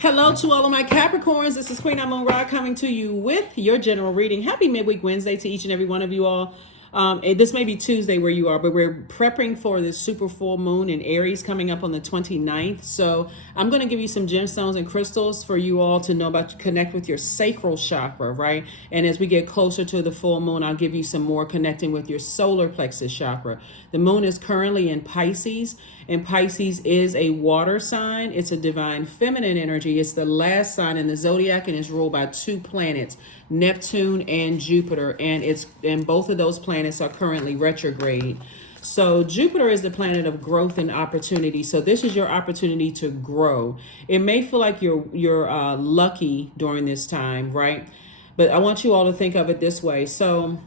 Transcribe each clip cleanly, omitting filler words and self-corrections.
Hello to all of my Capricorns. This is Queen Amun Ra coming to you with your general reading. Happy Midweek Wednesday to each and every one of you all. This may be Tuesday where you are, but we're prepping for this super full moon in Aries coming up on the 29th. So I'm going to give you some gemstones and crystals for you all to know about, connect with your sacral chakra, right? And as we get closer to the full moon, I'll give you some more connecting with your solar plexus chakra. The moon is currently in Pisces, and Pisces is a water sign. It's a divine feminine energy. It's the last sign in the Zodiac, and it's ruled by two planets, Neptune and Jupiter, and both of those planets are currently retrograde. So Jupiter is the planet of growth and opportunity. So this is your opportunity to grow. It may feel like you're lucky during this time, right? But I want you all to think of it this way. So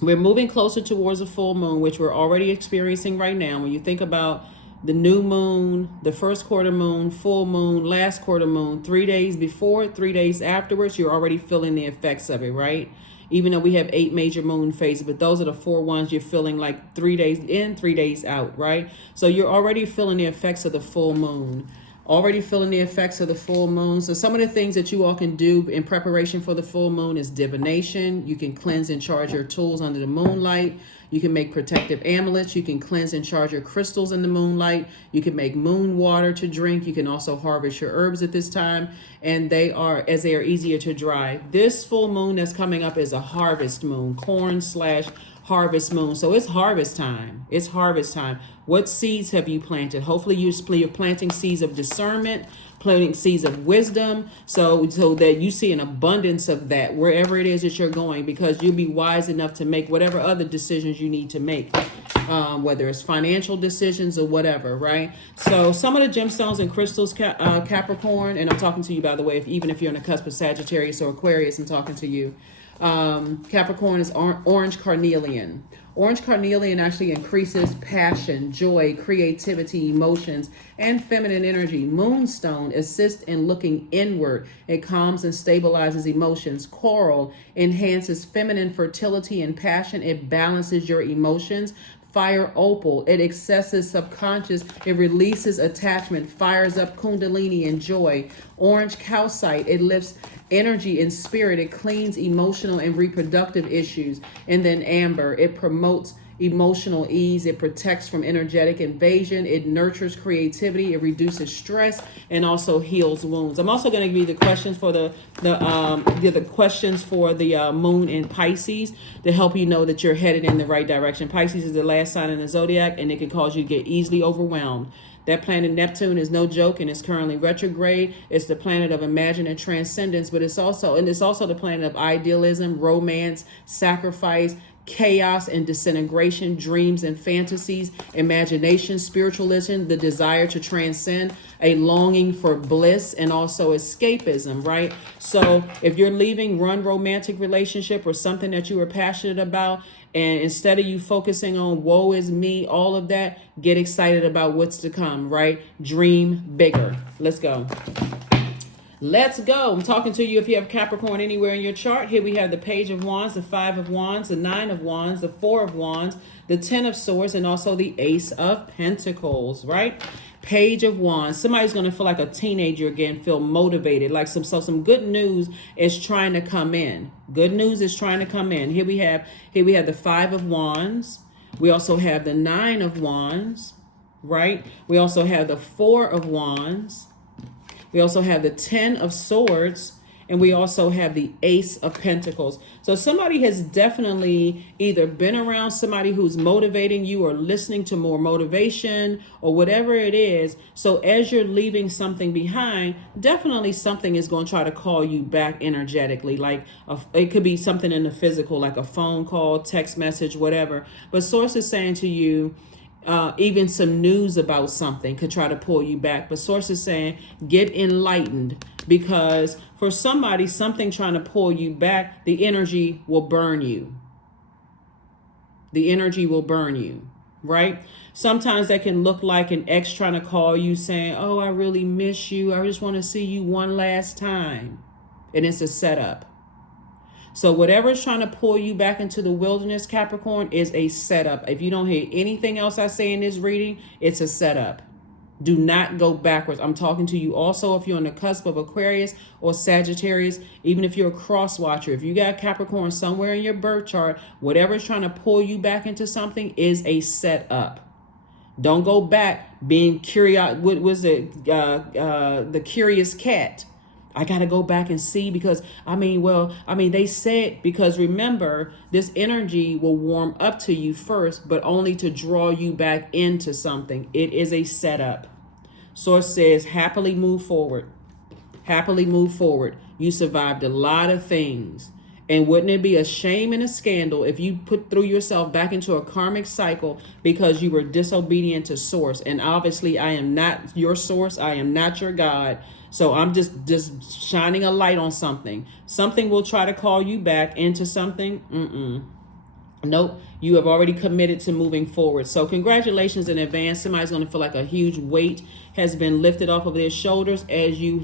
we're moving closer towards a full moon, which we're already experiencing right now. When you think about the new moon, the first quarter moon, full moon, last quarter moon, 3 days before, 3 days afterwards, you're already feeling the effects of it, right? Even though we have 8 major moon phases, but those are the 4 ones you're feeling like 3 days in, 3 days out, right? So you're already feeling the effects of the full moon. Already feeling the effects of the full moon. So some of the things that you all can do in preparation for the full moon is divination. You can cleanse and charge your tools under the moonlight. You can make protective amulets. You can cleanse and charge your crystals in the moonlight. You can make moon water to drink. You can also harvest your herbs at this time, and they are easier to dry. This full moon that's coming up is a harvest moon, corn/harvest moon. So it's harvest time. It's harvest time. What seeds have you planted? Hopefully you're planting seeds of discernment, planting seeds of wisdom, so that you see an abundance of that wherever it is that you're going, because you'll be wise enough to make whatever other decisions you need to make, whether it's financial decisions or whatever, right? So some of the gemstones and crystals, Capricorn, and I'm talking to you, by the way, even if you're on the cusp of Sagittarius or Aquarius, I'm talking to you. Capricorn is orange carnelian. Orange carnelian actually increases passion, joy, creativity, emotions, and feminine energy. Moonstone assists in looking inward. It calms and stabilizes emotions. Coral enhances feminine fertility and passion. It balances your emotions. Fire opal, it accesses subconscious, it releases attachment, fires up kundalini and joy. Orange calcite, it lifts energy and spirit, it cleans emotional and reproductive issues. And then amber, it promotes emotional ease, it protects from energetic invasion, it nurtures creativity, it reduces stress, and also heals wounds. I'm also going to give you the questions for the moon in Pisces to help you know that you're headed in the right direction. Pisces is the last sign in the Zodiac, and it can cause you to get easily overwhelmed. That planet Neptune is no joke, and it's currently retrograde. It's the planet of imagine and transcendence, but it's also the planet of idealism, romance, sacrifice, chaos and disintegration, dreams and fantasies, imagination, spiritualism, the desire to transcend, a longing for bliss, and also escapism, right? So if you're leaving one romantic relationship or something that you were passionate about, and instead of you focusing on woe is me, all of that, get excited about what's to come, right? Dream bigger. Let's go. Let's go. I'm talking to you if you have Capricorn anywhere in your chart. Here we have the Page of Wands, the 5 of Wands, the 9 of Wands, the 4 of Wands, the 10 of Swords, and also the Ace of Pentacles, right? Page of Wands. Somebody's going to feel like a teenager again, feel motivated, like some good news is trying to come in. Good news is trying to come in. Here we have the 5 of Wands. We also have the 9 of Wands, right? We also have the 4 of Wands. We also have the 10 of Swords, and we also have the Ace of Pentacles. So somebody has definitely either been around somebody who's motivating you or listening to more motivation or whatever it is. So as you're leaving something behind, definitely something is going to try to call you back energetically. Like it could be something in the physical, like a phone call, text message, whatever. But Source is saying to you, even some news about something could try to pull you back. But Source is saying, get enlightened, because for somebody, something trying to pull you back, the energy will burn you. The energy will burn you, right? Sometimes that can look like an ex trying to call you saying, oh, I really miss you. I just want to see you one last time. And it's a setup. So whatever's trying to pull you back into the wilderness, Capricorn, is a setup. If you don't hear anything else I say in this reading, it's a setup. Do not go backwards. I'm talking to you also if you're on the cusp of Aquarius or Sagittarius, even if you're a cross watcher. If you got Capricorn somewhere in your birth chart, whatever is trying to pull you back into something is a setup. Don't go back being curious. What was it? The curious cat. I got to go back and see because, they said, because remember, this energy will warm up to you first, but only to draw you back into something. It is a setup. Source says, happily move forward. Happily move forward. You survived a lot of things. And wouldn't it be a shame and a scandal if you threw yourself back into a karmic cycle because you were disobedient to source? And obviously, I am not your source. I am not your God. So I'm just shining a light on something. Something will try to call you back into something. Nope, you have already committed to moving forward. So congratulations in advance. Somebody's going to feel like a huge weight has been lifted off of their shoulders as you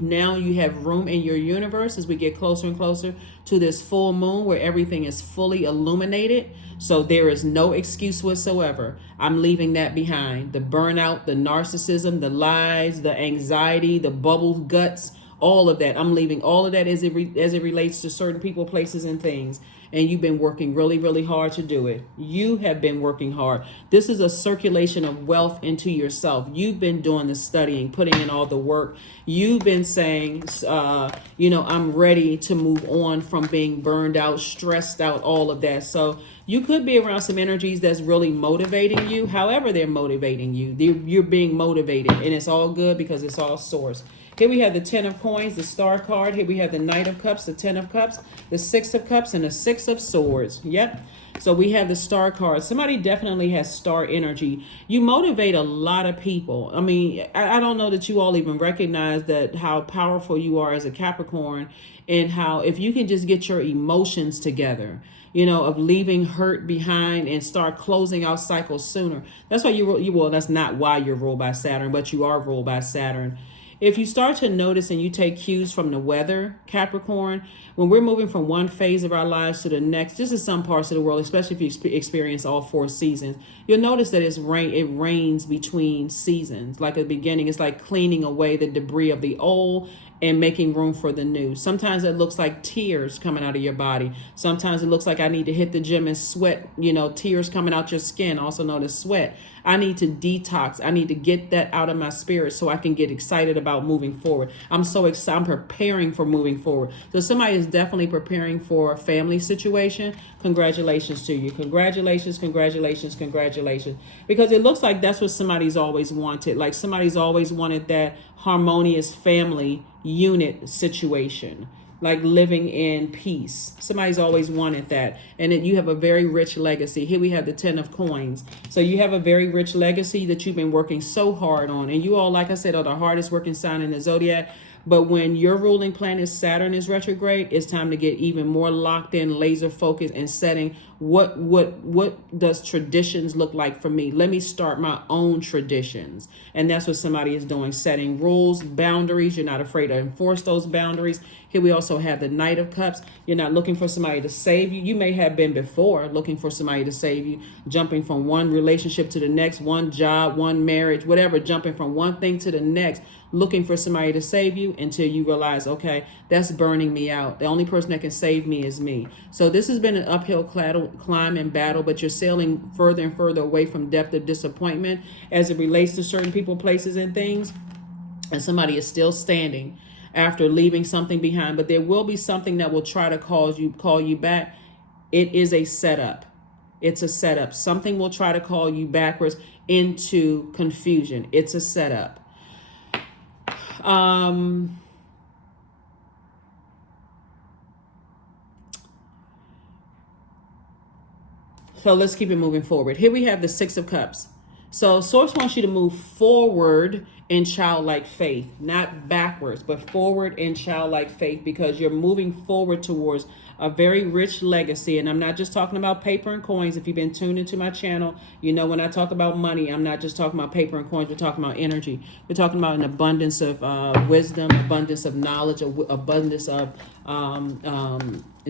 have room in your universe as we get closer and closer to this full moon where everything is fully illuminated. So there is no excuse whatsoever. I'm leaving that behind. The burnout, the narcissism, the lies, the anxiety, the bubble guts, all of that. I'm leaving all of that as it relates to certain people, places, and things. And you've been working really, really hard to do it. You have been working hard. This is a circulation of wealth into yourself. You've been doing the studying, putting in all the work. You've been saying, I'm ready to move on from being burned out, stressed out, all of that. So you could be around some energies that's really motivating you. However they're motivating you, you're being motivated. And it's all good because it's all source. Here we have the 10 of coins, the star card. Here we have the Knight of Cups, the 10 of Cups, the 6 of Cups, and the 6 of Swords. Yep. So we have the star card. Somebody definitely has star energy. You motivate a lot of people. I mean, I don't know that you all even recognize that how powerful you are as a Capricorn, and how if you can just get your emotions together, of leaving hurt behind and start closing out cycles sooner. That's why that's not why you're ruled by Saturn, but you are ruled by Saturn. If you start to notice and you take cues from the weather, Capricorn, when we're moving from one phase of our lives to the next, just in some parts of the world, especially if you experience all 4 seasons, you'll notice that it rains between seasons. Like at the beginning, it's like cleaning away the debris of the old and making room for the new. Sometimes it looks like tears coming out of your body. Sometimes it looks like I need to hit the gym and sweat, tears coming out your skin, also known as sweat. I need to detox. I need to get that out of my spirit so I can get excited about moving forward. I'm so excited. I'm preparing for moving forward. So somebody is definitely preparing for a family situation. Congratulations to you. Congratulations, congratulations, congratulations. Because it looks like that's what somebody's always wanted. Like somebody's always wanted that harmonious family unit situation, like living in peace. Somebody's always wanted that. And you have a very rich legacy. Here we have the 10 of coins. So you have a very rich legacy that you've been working so hard on. And you all, like I said, are the hardest working sign in the zodiac. But when your ruling planet Saturn is retrograde, it's time to get even more locked in, laser focused, and setting what does traditions look like for me? Let me start my own traditions. And that's what somebody is doing, setting rules, boundaries. You're not afraid to enforce those boundaries. Here we also have the Knight of Cups. You're not looking for somebody to save you. You may have been before looking for somebody to save you, jumping from one relationship to the next, one job, one marriage, whatever, jumping from one thing to the next, looking for somebody to save you until you realize, okay, that's burning me out. The only person that can save me is me. So this has been an uphill climb and battle, but you're sailing further and further away from depth of disappointment as it relates to certain people, places, and things. And somebody is still standing after leaving something behind, but there will be something that will try to call you back. It is a setup. It's a setup. Something will try to call you backwards into confusion. It's a setup. So let's keep it moving forward. Here we have the 6 of Cups. So Source wants you to move forward in childlike faith, not backwards, but forward in childlike faith, because you're moving forward towards a very rich legacy. And I'm not just talking about paper and coins. If you've been tuned into my channel, you know when I talk about money, I'm not just talking about paper and coins. We're talking about energy. We're talking about an abundance of wisdom, abundance of knowledge, abundance of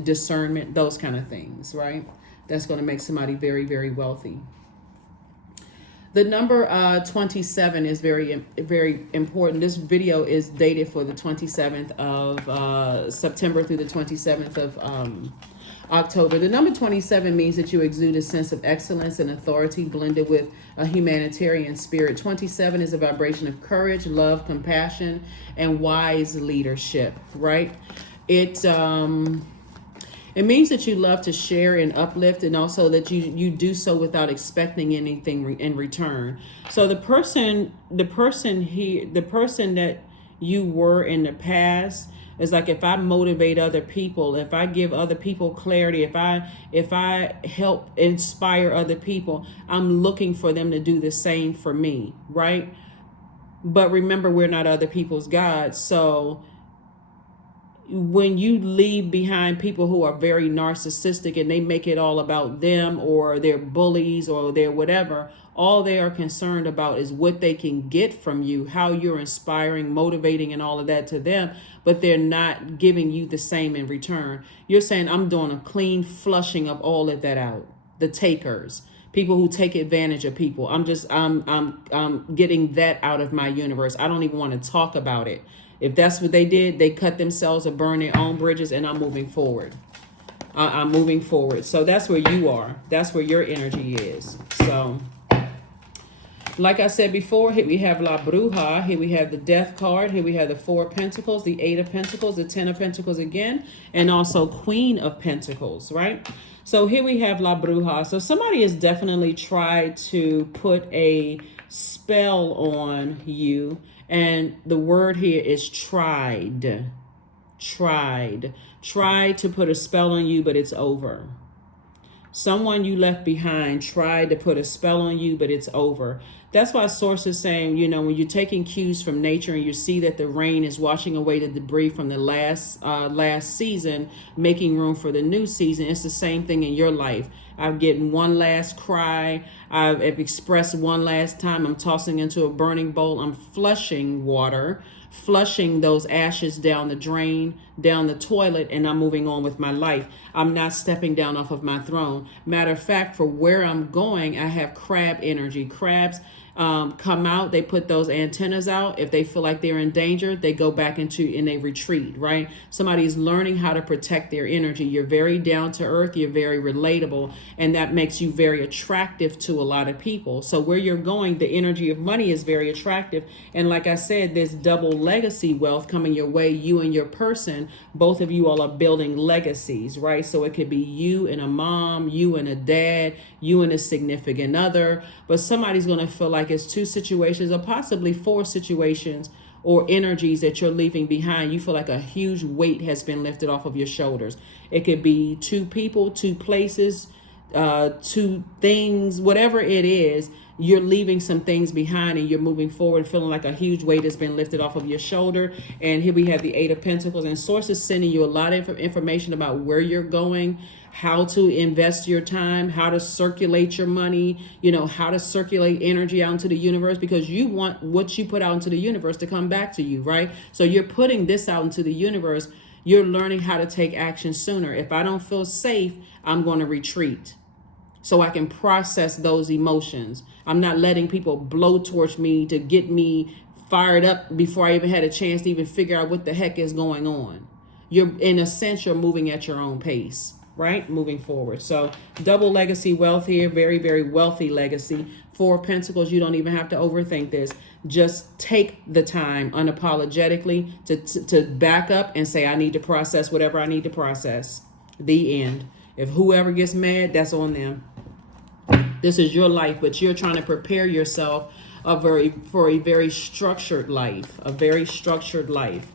discernment, those kind of things, right? That's going to make somebody very, very wealthy. The number 27 is very important. This video is dated for the 27th of September through the 27th of October. The number 27 means that you exude a sense of excellence and authority blended with a humanitarian spirit. 27 is a vibration of courage, love, compassion, and wise leadership, right? It means that you love to share and uplift, and also that you do so without expecting anything in return. So the person that you were in the past is like, if I motivate other people, if I give other people clarity, if I help inspire other people, I'm looking for them to do the same for me, right? But remember, we're not other people's gods. So when you leave behind people who are very narcissistic and they make it all about them, or they're bullies, or they're whatever, all they are concerned about is what they can get from you, how you're inspiring, motivating, and all of that to them, but they're not giving you the same in return. You're saying, I'm doing a clean flushing of all of that out. The takers, people who take advantage of people. I'm getting that out of my universe. I don't even want to talk about it. If that's what they did, they cut themselves or burn their own bridges, and I'm moving forward. I'm moving forward. So that's where you are. That's where your energy is. So, like I said before, here we have La Bruja. Here we have the Death card. Here we have the Four of Pentacles, the Eight of Pentacles, the Ten of Pentacles again, and also Queen of Pentacles, right? So here we have La Bruja. So somebody has definitely tried to put a spell on you. And the word here is tried. Tried to put a spell on you, but it's over. Someone you left behind tried to put a spell on you, but it's over. That's why Source is saying, when you're taking cues from nature and you see that the rain is washing away the debris from the last season, making room for the new season, it's the same thing in your life. I'm getting one last cry. I've expressed one last time. I'm tossing into a burning bowl. I'm flushing water, flushing those ashes down the drain, down the toilet, and I'm moving on with my life. I'm not stepping down off of my throne. Matter of fact, for where I'm going, I have crab energy. Crabs come out, they put those antennas out. If they feel like they're in danger, they go back and they retreat, right? Somebody is learning how to protect their energy. You're very down to earth, you're very relatable, and that makes you very attractive to a lot of people. So where you're going, the energy of money is very attractive. And like I said, there's double legacy wealth coming your way. You and your person, both of you all are building legacies, right? So it could be you and a mom, you and a dad, you and a significant other, but somebody's going to feel like it's two situations, or possibly four situations or energies that you're leaving behind. You feel like a huge weight has been lifted off of your shoulders. It could be two people, two places, two things, whatever it is. You're leaving some things behind and you're moving forward, feeling like a huge weight has been lifted off of your shoulder. And here we have the Eight of Pentacles, and Source is sending you a lot of information about where you're going, how to invest your time, how to circulate your money, how to circulate energy out into the universe, because you want what you put out into the universe to come back to you, right? So you're putting this out into the universe. You're learning how to take action sooner. If I don't feel safe, I'm going to retreat so I can process those emotions. I'm not letting people blowtorch me to get me fired up before I even had a chance to even figure out what the heck is going on. You're, in a sense, you're moving at your own pace, right? Moving forward. So double legacy wealth here, very, very wealthy legacy. Four of Pentacles, you don't even have to overthink this. Just take the time unapologetically to back up and say, I need to process whatever I need to process. The end. If whoever gets mad, that's on them. This is your life, but you're trying to prepare yourself for a very structured life, a very structured life.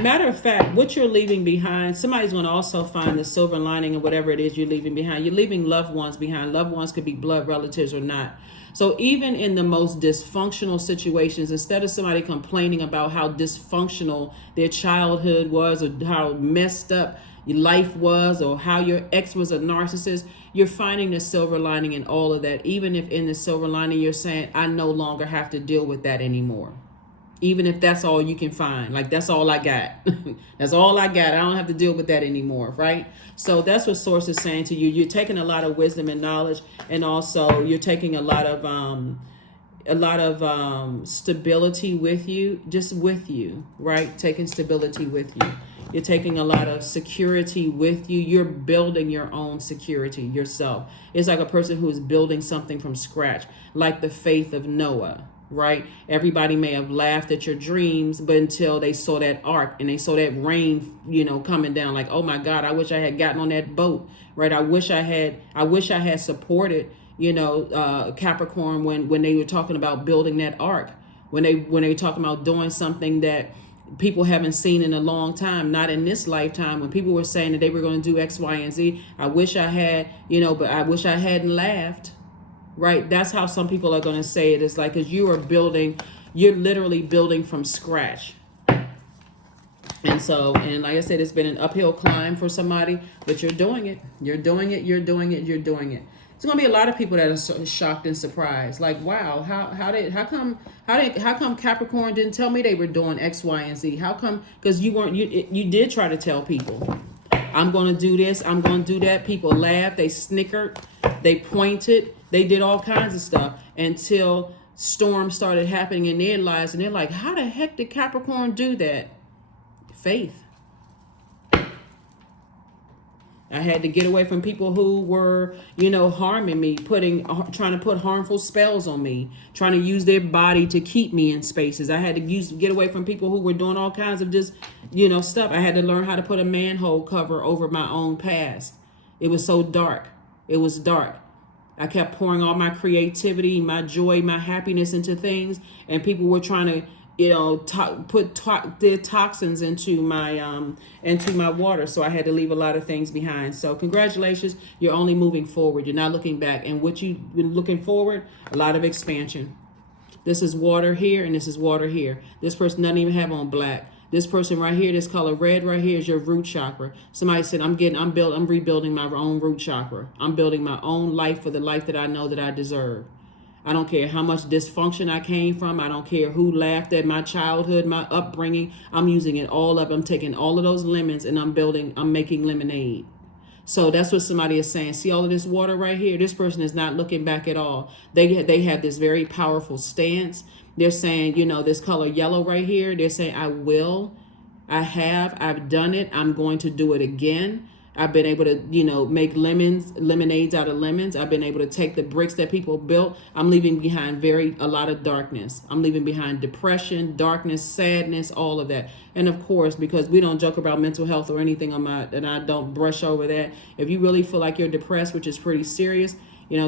Matter of fact, what you're leaving behind, somebody's going to also find the silver lining in whatever it is you're leaving behind. You're leaving loved ones behind. Loved ones could be blood relatives or not. So even in the most dysfunctional situations, instead of somebody complaining about how dysfunctional their childhood was, or how messed up your life was, or how your ex was a narcissist, you're finding the silver lining in all of that. Even if in the silver lining you're saying, I no longer have to deal with that anymore. Even if that's all you can find, like, that's all I got. That's all I got. I don't have to deal with that anymore, right? So that's what Source is saying to you. You're taking a lot of wisdom and knowledge, and also you're taking a lot of a lot of stability with you, just with you, right? Taking stability with you. You're taking a lot of security with you. You're building your own security yourself. It's like a person who is building something from scratch, like the faith of Noah, right? Everybody may have laughed at your dreams, but until they saw that ark and they saw that rain, coming down, like, oh my God, I wish I had gotten on that boat, right? I wish I had supported, Capricorn when they were talking about building that ark, when they were talking about doing something that people haven't seen in a long time, not in this lifetime, when people were saying that they were going to do X, Y, and Z. I wish I had, but I wish I hadn't laughed, right? That's how some people are going to say it. It's like, because you're literally building from scratch. And so, and like I said, it's been an uphill climb for somebody, but you're doing it. You're doing it. You're doing it. You're doing it. It's gonna be a lot of people that are shocked and surprised. Like, wow, how come Capricorn didn't tell me they were doing X, Y, and Z? How come? Because you did try to tell people, I'm gonna do this, I'm gonna do that. People laughed, they snickered, they pointed, they did all kinds of stuff until storms started happening in their lives, and they're like, how the heck did Capricorn do that? Faith. I had to get away from people who were, harming me, trying to put harmful spells on me, trying to use their body to keep me in spaces. I had to get away from people who were doing all kinds of just, stuff. I had to learn how to put a manhole cover over my own past. It was so dark. It was dark. I kept pouring all my creativity, my joy, my happiness into things, and people were trying to put their toxins into my water. So I had to leave a lot of things behind. So congratulations, you're only moving forward. You're not looking back. And what you've been looking forward, a lot of expansion. This is water here and this is water here. This person doesn't even have on black. This person right here, this color red right here, is your root chakra. Somebody said, I'm rebuilding my own root chakra. I'm building my own life for the life that I know that I deserve. I don't care how much dysfunction I came from. I don't care who laughed at my childhood, my upbringing. I'm using it all up. I'm taking all of those lemons and I'm making lemonade. So that's what somebody is saying. See all of this water right here? This person is not looking back at all. They have this very powerful stance. They're saying, this color yellow right here. They're saying, I've done it. I'm going to do it again. I've been able to, make lemonades out of lemons. I've been able to take the bricks that people built. I'm leaving behind a lot of darkness. I'm leaving behind depression, darkness, sadness, all of that. And of course, because we don't joke about mental health or anything and I don't brush over that. If you really feel like you're depressed, which is pretty serious,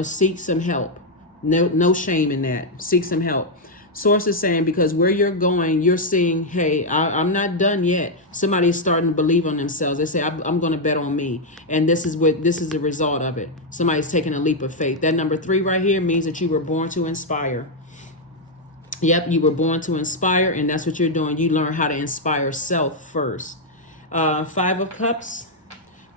seek some help. No shame in that. Seek some help. Source is saying, because where you're going, you're seeing, hey, I'm not done yet. Somebody's starting to believe on themselves. They say, I'm going to bet on me. And this is the result of it. Somebody's taking a leap of faith. That number 3 right here means that you were born to inspire. Yep, you were born to inspire, and that's what you're doing. You learn how to inspire self first. 5 of Cups.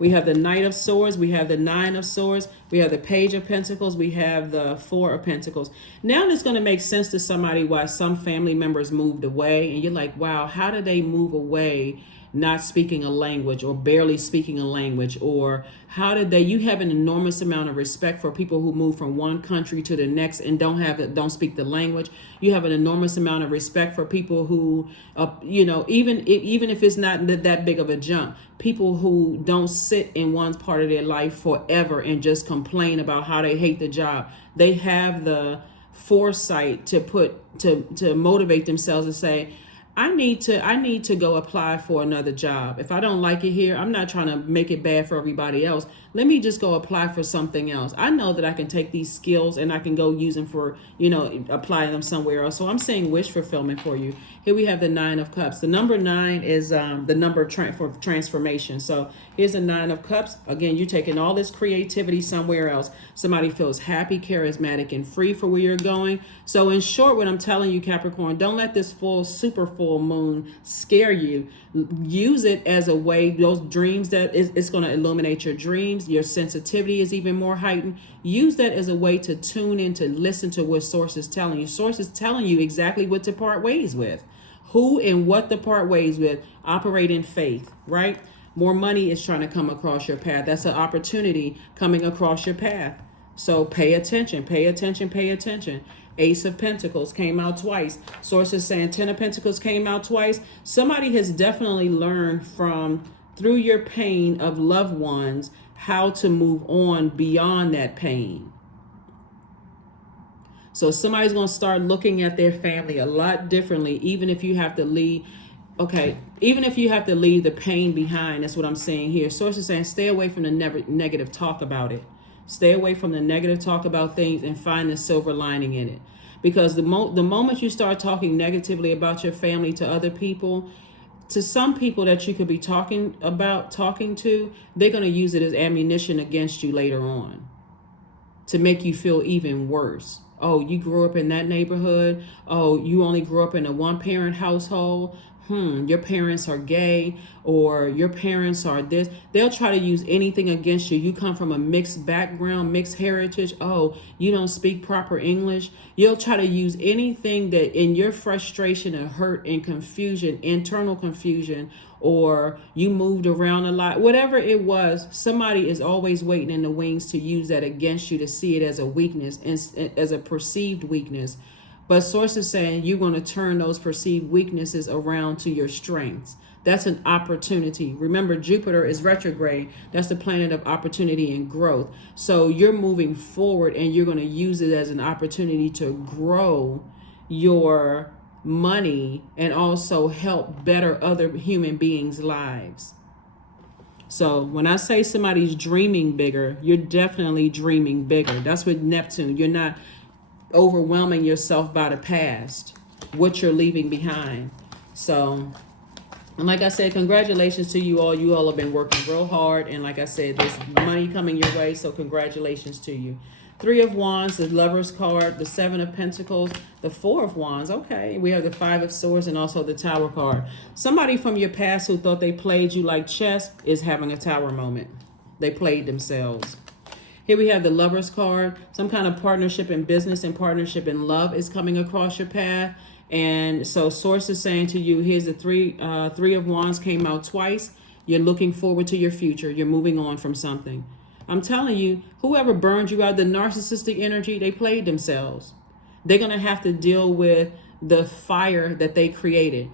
We have the Knight of Swords. We have the 9 of Swords. We have the Page of Pentacles. We have the 4 of Pentacles. Now it's going to make sense to somebody why some family members moved away. And you're like, wow, how did they move away not speaking a language or barely speaking a language? Or how did you have an enormous amount of respect for people who move from one country to the next and don't speak the language. You have an enormous amount of respect for people who, even if it's not that big of a jump, people who don't sit in one part of their life forever and just complain about how they hate the job. They have the foresight to motivate themselves and say, I need to go apply for another job. If I don't like it here, I'm not trying to make it bad for everybody else. Let me just go apply for something else. I know that I can take these skills and I can go use them for, apply them somewhere else. So I'm saying wish fulfillment for you. Here we have the 9 of Cups. The number 9 is the number for transformation. So here's the 9 of Cups. Again, you're taking all this creativity somewhere else. Somebody feels happy, charismatic, and free for where you're going. So in short, what I'm telling you, Capricorn, don't let this super full moon scare you. Use it as a way, those dreams that it's going to illuminate your dreams. Your sensitivity is even more heightened. Use that as a way to tune in, to listen to what Source is telling you. Source is telling you exactly what to part ways with. Who and what to part ways with. Operate in faith, right? More money is trying to come across your path. That's an opportunity coming across your path. So pay attention, pay attention, pay attention. Ace of Pentacles came out twice. Sources saying 10 of Pentacles came out twice. Somebody has definitely learned through your pain of loved ones, how to move on beyond that pain. So somebody's going to start looking at their family a lot differently, even if you have to leave. Okay, even if you have to leave the pain behind, that's what I'm saying here. Sources saying stay away from the negative talk about it. Stay away from the negative talk about things and find the silver lining in it. Because the moment you start talking negatively about your family to other people, to some people that you could be talking to, they're going to use it as ammunition against you later on to make you feel even worse. Oh, you grew up in that neighborhood. Oh, you only grew up in a one-parent household. Your parents are gay, or your parents are this. They'll try to use anything against you. You come from a mixed background, mixed heritage. Oh, you don't speak proper English. You'll try to use anything that in your frustration and hurt and confusion, internal confusion, or you moved around a lot, whatever it was, somebody is always waiting in the wings to use that against you, to see it as a weakness, as a perceived weakness. But sources saying you're going to turn those perceived weaknesses around to your strengths. That's an opportunity. Remember, Jupiter is retrograde. That's the planet of opportunity and growth. So you're moving forward and you're going to use it as an opportunity to grow your money and also help better other human beings' lives. So when I say somebody's dreaming bigger, you're definitely dreaming bigger. That's with Neptune. You're not overwhelming yourself by the past, what you're leaving behind. So, and like I said, congratulations to you all. You all have been working real hard. And like I said, there's money coming your way. So congratulations to you. 3 of Wands, the Lover's card, the 7 of Pentacles, the 4 of Wands. Okay, we have the 5 of Swords and also the Tower card. Somebody from your past who thought they played you like chess is having a Tower moment. They played themselves. Here we have the Lover's card. Some kind of partnership in business and partnership in love is coming across your path. And so source is saying to you, here's the 3 of Wands came out twice. You're looking forward to your future. You're moving on from something. I'm telling you, whoever burned you out, the narcissistic energy, they played themselves. They're going to have to deal with the fire that they created.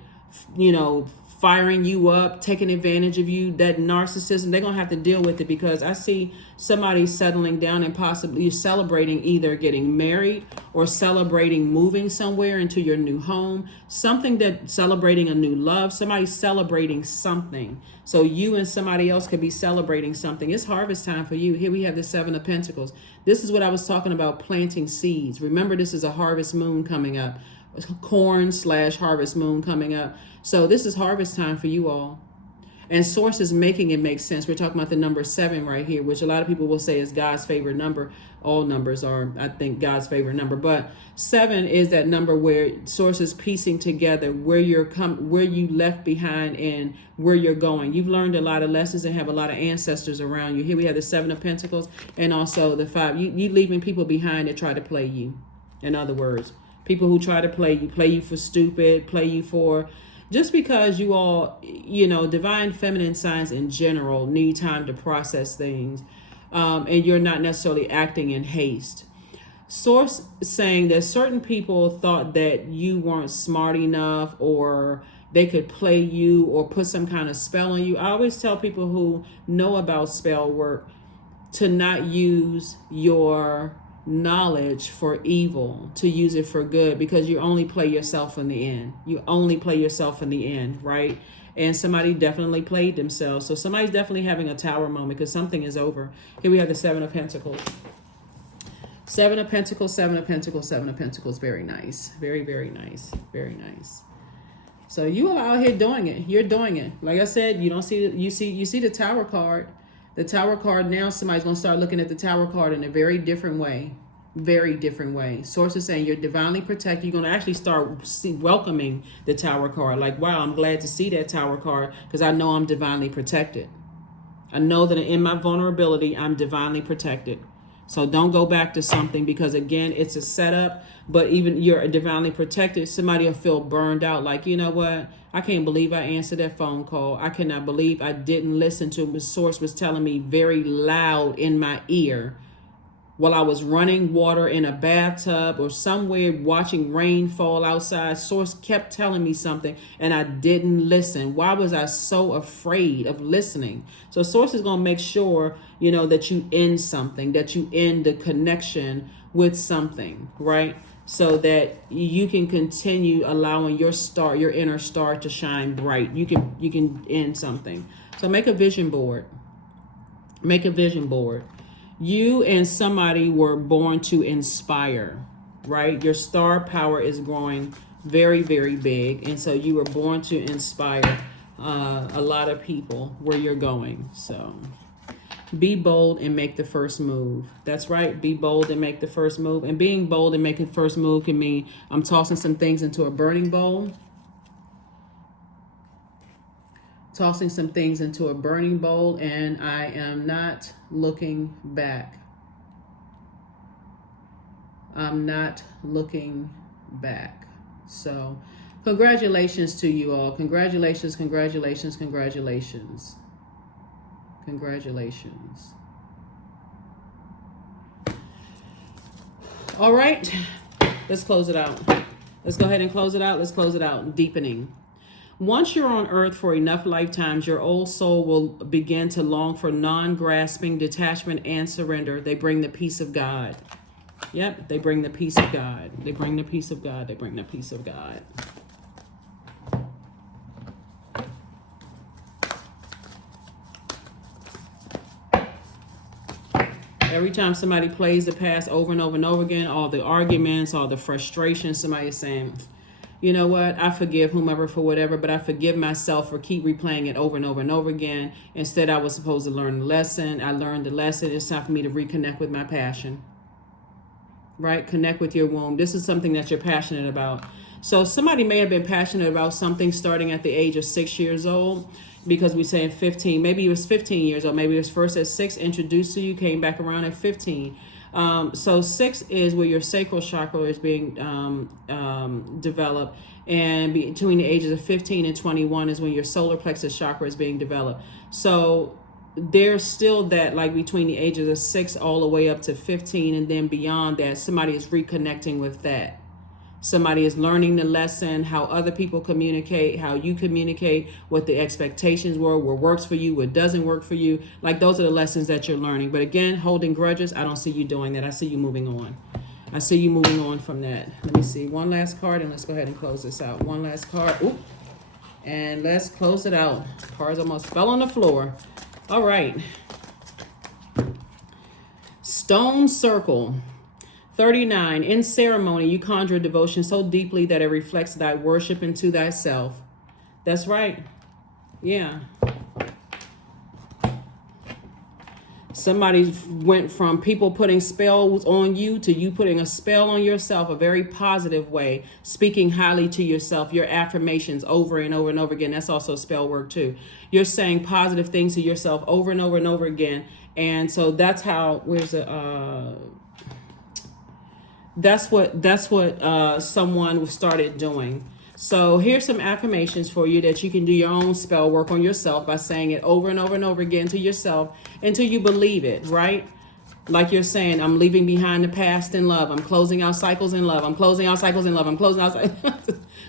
You know, firing you up, taking advantage of you, that narcissism, they're going to have to deal with it, because I see somebody settling down and possibly celebrating either getting married or celebrating moving somewhere into your new home, something that celebrating a new love, somebody celebrating something. So you and somebody else could be celebrating something. It's harvest time for you. Here we have the 7 of Pentacles. This is what I was talking about, planting seeds. Remember, this is a harvest moon coming up. Corn/harvest moon coming up. So this is harvest time for you all. And source is making it make sense. We're talking about the number 7 right here, which a lot of people will say is God's favorite number. All numbers are, I think, God's favorite number. But 7 is that number where source is piecing together where where you left behind and where you're going. You've learned a lot of lessons and have a lot of ancestors around you. Here we have the 7 of Pentacles and also the 5. You leaving people behind that try to play you. In other words, people who try to play you for stupid, play you for, just because you all, divine feminine signs in general need time to process things, and you're not necessarily acting in haste. Source saying that certain people thought that you weren't smart enough, or they could play you or put some kind of spell on you. I always tell people who know about spell work to not use your knowledge for evil, to use it for good, because you only play yourself in the end. You only play yourself in the end, right? And somebody definitely played themselves. So somebody's definitely having a Tower moment because something is over. Here we have the 7 of Pentacles. 7 of Pentacles, 7 of Pentacles, 7 of Pentacles. Very nice. Very, very nice. Very nice. So you are out here doing it. You're doing it. Like I said, you see the Tower card. The Tower card, now somebody's going to start looking at the Tower card in a very different way. Very different way. Source is saying you're divinely protected. You're going to actually start welcoming the Tower card. Like, wow, I'm glad to see that Tower card because I know I'm divinely protected. I know that in my vulnerability, I'm divinely protected. So don't go back to something because, again, it's a setup. But even you're divinely protected, somebody will feel burned out. Like, you know what? I can't believe I answered that phone call. I cannot believe I didn't listen to what source was telling me very loud in my ear. while I was running water in a bathtub or somewhere watching rain fall outside. Source kept telling me something and I didn't listen. Why was I so afraid of listening? So Source is going to make sure, you know, that you end something, that you end the connection with something, right? So that you can continue allowing your star, your inner star, to shine bright. You can end something. So make a vision board. Make a vision board. You and somebody were born to inspire, right? Your star power is growing very, very big. And so you were born to inspire a lot of people where you're going. So be bold and make the first move. That's right. Be bold and make the first move. And being bold and making the first move can mean I'm tossing some things into a burning bowl. Tossing some things into a burning bowl, and I am not looking back. I'm not looking back. So congratulations to you all. Congratulations, congratulations, congratulations. Congratulations. All right, let's close it out. Let's go ahead and close it out. Let's close it out. Deepening. Once you're on earth for enough lifetimes, your old soul will begin to long for non-grasping detachment and surrender. They bring the peace of God. Yep, they bring the peace of God. They bring the peace of God. They bring the peace of God. Every time somebody plays the past over and over and over again, all the arguments, all the frustration, somebody is saying, you know what, I forgive whomever for whatever, but I forgive myself for keep replaying it over and over and over again. Instead, I was supposed to learn the lesson. I learned the lesson. It's time for me to reconnect with my passion. Right? Connect with your womb. This is something that you're passionate about. So somebody may have been passionate about something starting at the age of 6 years old, because we say 15. Maybe it was 15 years old. Maybe it was first at 6, introduced to you, came back around at 15. So 6 is where your sacral chakra is being developed, and between the ages of 15 and 21 is when your solar plexus chakra is being developed. So there's still that, like between the ages of 6 all the way up to 15, and then beyond that, somebody is reconnecting with that. Somebody is learning the lesson, how other people communicate, how you communicate, what the expectations were, what works for you, what doesn't work for you. Like those are the lessons that you're learning. But again, holding grudges, I don't see you doing that. I see you moving on. I see you moving on from that. Let me see. One last card, and let's go ahead and close this out. One last card. Ooh. And let's close it out. Cards almost fell on the floor. All right. Stone circle. 39. In ceremony, you conjure devotion so deeply that it reflects thy worship into thyself. That's right. Yeah. Somebody went from people putting spells on you to you putting a spell on yourself, a very positive way, speaking highly to yourself, your affirmations over and over and over again. That's also spell work too. You're saying positive things to yourself over and over and over again. And so that's how, that's what someone started doing. So here's some affirmations for you that you can do your own spell work on yourself by saying it over and over and over again to yourself until you believe it, right? Like you're saying, I'm leaving behind the past in love. I'm closing out cycles in love. I'm closing out cycles in love. I'm closing out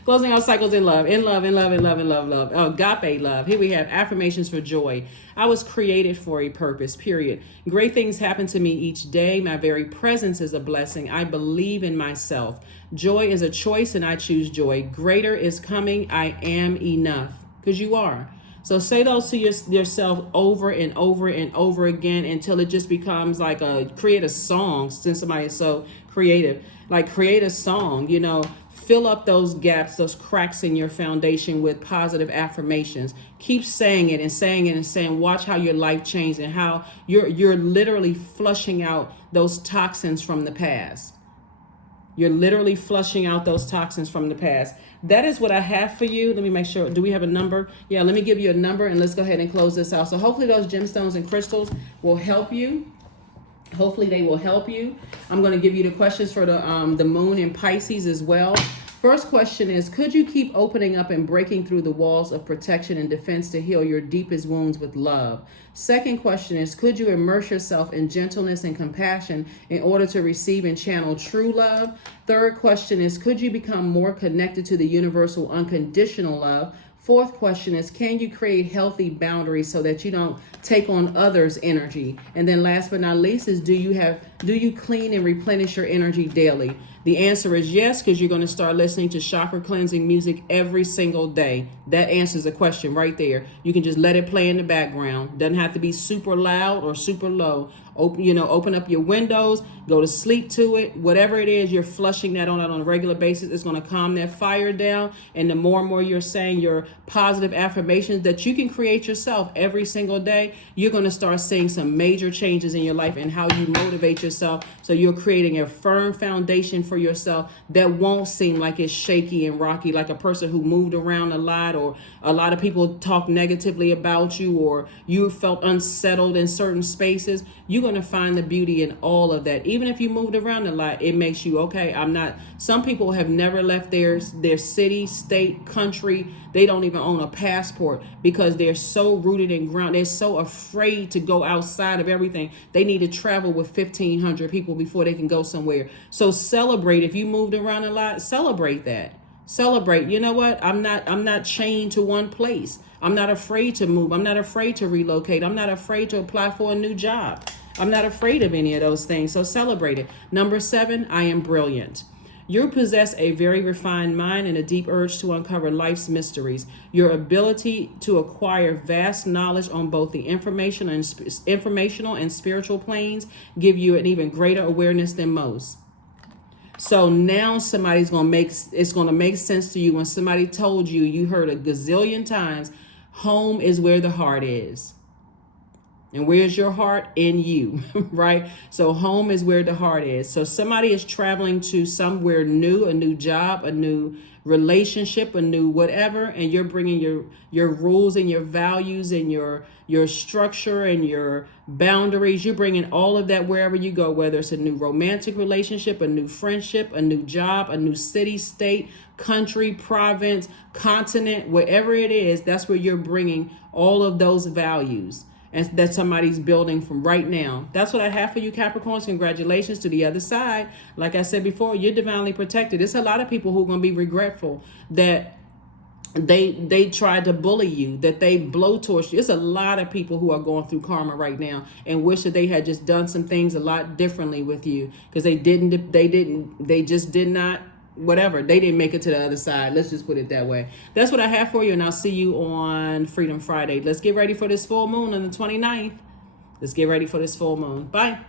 closing out cycles in love, in love, in love, in love, in love, love. Oh, agape love. Here we have affirmations for joy. I was created for a purpose, period. Great things happen to me each day. My very presence is a blessing. I believe in myself. Joy is a choice and I choose joy. Greater is coming. I am enough. Because you are. So say those to yourself over and over and over again until it just becomes like create a song, since somebody is so creative. Like create a song, you know, fill up those gaps, those cracks in your foundation with positive affirmations. Keep saying it and saying it and saying, watch how your life changed and how you're literally flushing out those toxins from the past. You're literally flushing out those toxins from the past. That is what I have for you. Let me make sure. Do we have a number? Yeah, let me give you a number and let's go ahead and close this out. So hopefully those gemstones and crystals will help you. Hopefully they will help you. I'm going to give you the questions for the moon in Pisces as well First question is, could you keep opening up and breaking through the walls of protection and defense to heal your deepest wounds with love? Second question is, could you immerse yourself in gentleness and compassion in order to receive and channel true love? Third question is, could you become more connected to the universal unconditional love? Fourth question is, can you create healthy boundaries so that you don't take on others' energy? And then last but not least is, do you clean and replenish your energy daily? The answer is yes, because you're going to start listening to chakra cleansing music every single day. That answers the question right there. You can just let it play in the background. Doesn't have to be super loud or super low. Open up your windows, go to sleep to it. Whatever it is, you're flushing that on a regular basis. It's going to calm that fire down. And the more and more you're saying your positive affirmations that you can create yourself every single day, you're going to start seeing some major changes in your life and how you motivate yourself. So you're creating a firm foundation for yourself that won't seem like it's shaky and rocky, like a person who moved around a lot, or a lot of people talk negatively about you, or you felt unsettled in certain spaces. You're going to find the beauty in all of that. Even if you moved around a lot, it makes you okay. Some people have never left their city, state, country. They don't even own a passport because they're so rooted and grounded. They're so afraid to go outside of everything. They need to travel with 1,500 people before they can go somewhere. So celebrate. If you moved around a lot, celebrate that. Celebrate. You know what? I'm not chained to one place. I'm not afraid to move. I'm not afraid to relocate. I'm not afraid to apply for a new job. I'm not afraid of any of those things. So celebrate it. Number 7, I am brilliant. You possess a very refined mind and a deep urge to uncover life's mysteries. Your ability to acquire vast knowledge on both the informational and spiritual planes give you an even greater awareness than most. So now it's going to make sense to you when somebody told you, you heard a gazillion times, home is where the heart is. And where's your heart? In you, right? So home is where the heart is. So somebody is traveling to somewhere new, a new job, a new relationship, a new whatever, and you're bringing your rules and your values and your structure and your boundaries. You're bringing all of that wherever you go, whether it's a new romantic relationship, a new friendship, a new job, a new city, state, country, province, continent, wherever it is. That's where you're bringing all of those values. And that somebody's building from right now. That's what I have for you, Capricorns. Congratulations to the other side. Like I said before, you're divinely protected. There's a lot of people who are going to be regretful that they tried to bully you, that they blowtorched you. There's a lot of people who are going through karma right now and wish that they had just done some things a lot differently with you, because they just did not. Whatever, they didn't make it to the other side. Let's just put it that way. That's what I have for you, and I'll see you on Freedom Friday. Let's get ready for this full moon on the 29th. Let's get ready for this full moon. Bye.